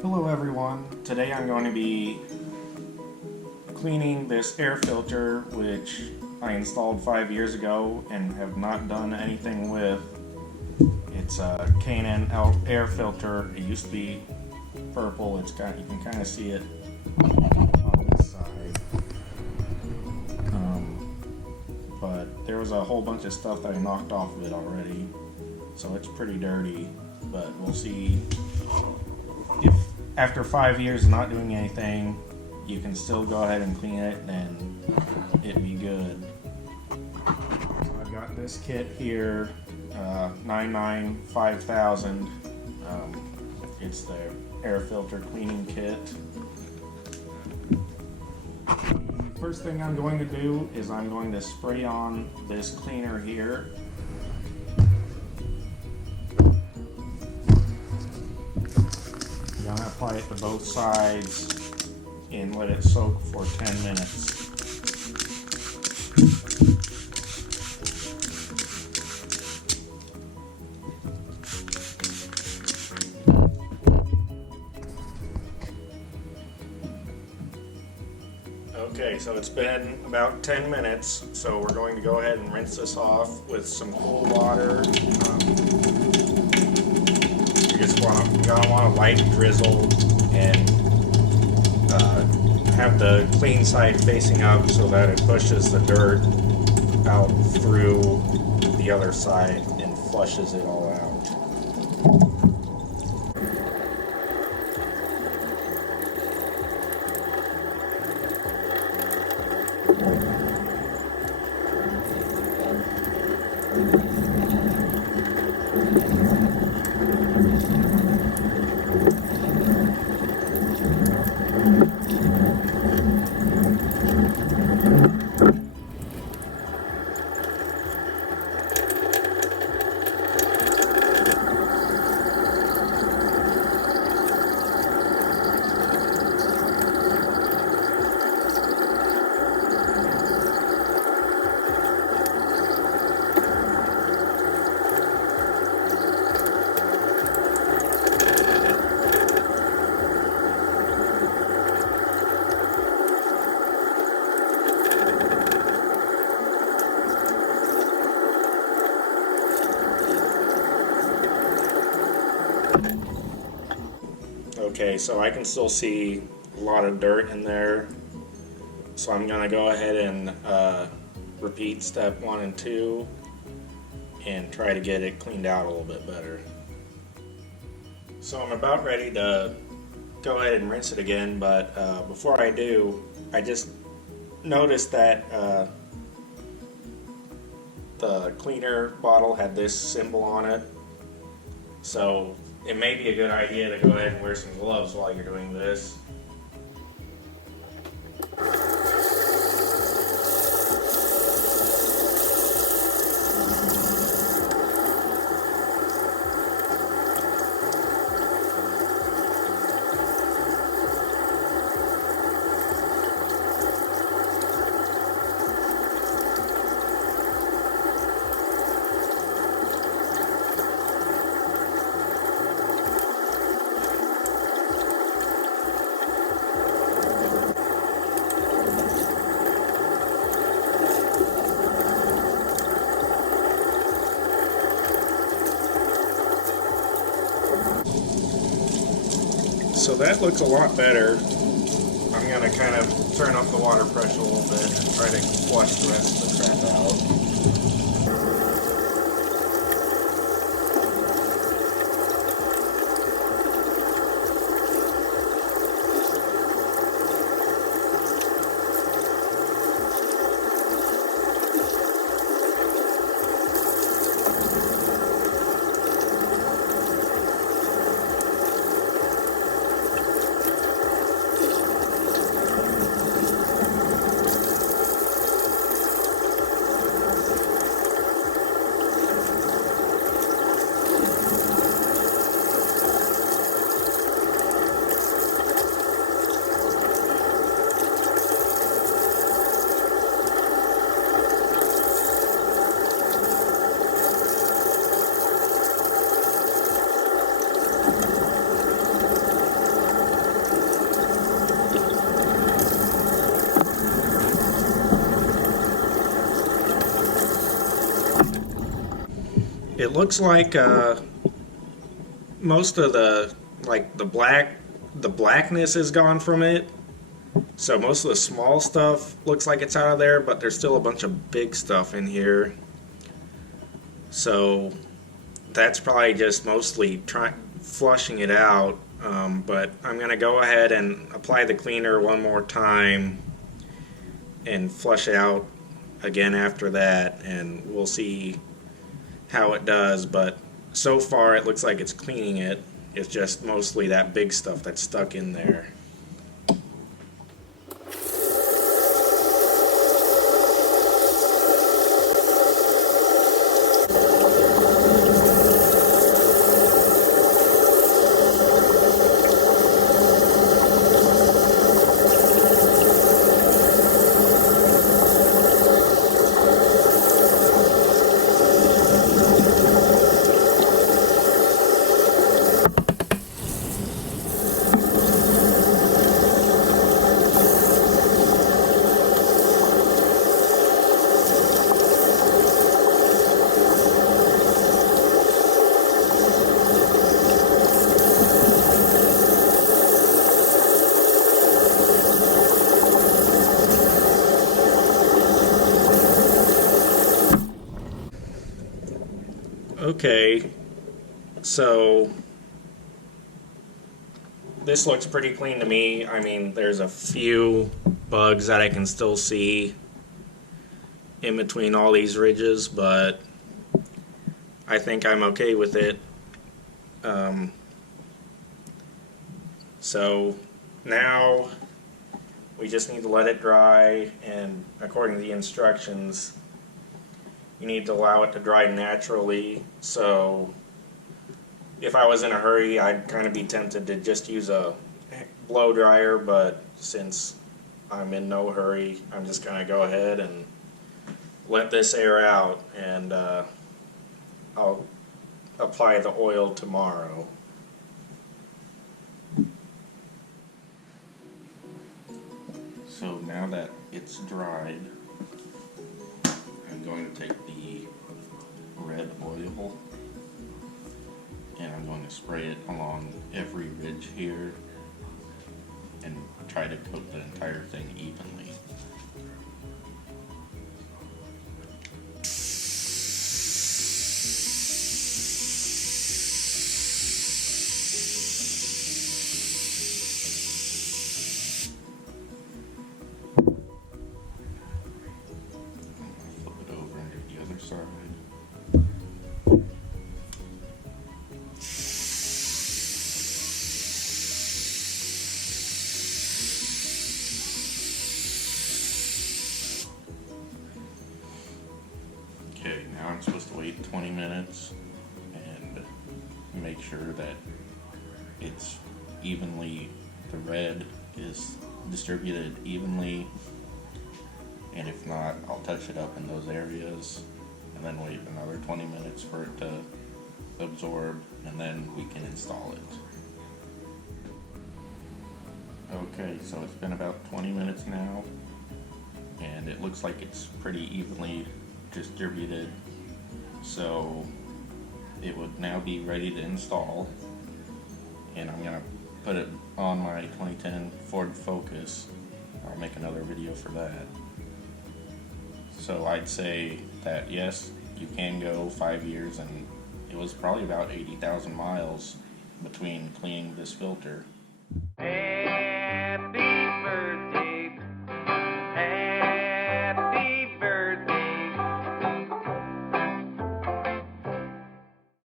Hello everyone, today I'm going to be cleaning this air filter which I installed 5 years ago and have not done anything with. It's a K&N air filter. It used to be purple. You can kind of see it on this side. But there was a whole bunch of stuff that I knocked off of it already, so it's pretty dirty, but we'll see if after 5 years of not doing anything, you can still go ahead and clean it, then it'd be good. So I've got this kit here, 995,000. It's the air filter cleaning kit. First thing I'm going to do is I'm going to spray on this cleaner here. I'm going to apply it to both sides and let it soak for 10 minutes. Okay, so it's been about 10 minutes, so we're going to go ahead and rinse this off with some cool water. You're gonna want a light drizzle and have the clean side facing up so that it pushes the dirt out through the other side and flushes it all out. Okay, so I can still see a lot of dirt in there, so I'm going to go ahead and repeat step 1 and 2 and try to get it cleaned out a little bit better. So I'm about ready to go ahead and rinse it again, but before I do, I just noticed that the cleaner bottle had this symbol on it, so it may be a good idea to go ahead and wear some gloves while you're doing this. So that looks a lot better. I'm going to kind of turn up the water pressure a little bit and try to flush the rest of the crap out. It looks like most of the blackness is gone from it. So most of the small stuff looks like it's out of there, but there's still a bunch of big stuff in here. So that's probably just mostly flushing it out. But I'm going to go ahead and apply the cleaner one more time and flush it out again after that, and we'll see how it does. But so far it looks like it's cleaning it. It's just mostly that big stuff that's stuck in there. Okay, so this looks pretty clean to me. I mean, there's a few bugs that I can still see in between all these ridges, but I think I'm okay with it. So now we just need to let it dry, and according to the instructions, you need to allow it to dry naturally. So if I was in a hurry, I'd kind of be tempted to just use a blow dryer, but since I'm in no hurry, I'm just going to go ahead and let this air out, and I'll apply the oil tomorrow. So now that it's dried, I'm going to take the red oil and I'm going to spray it along every ridge here and try to coat the entire thing evenly. Okay, now I'm supposed to wait 20 minutes and make sure that it's evenly, the red is distributed evenly, and if not, I'll touch it up in those areas and then wait another 20 minutes for it to absorb, and then we can install it. Okay, so it's been about 20 minutes now, and it looks like it's pretty evenly distributed, so it would now be ready to install, and I'm gonna put it on my 2010 Ford Focus. I'll make another video for that. So I'd say that yes, you can go 5 years, and it was probably about 80,000 miles between cleaning this filter. Happy birthday.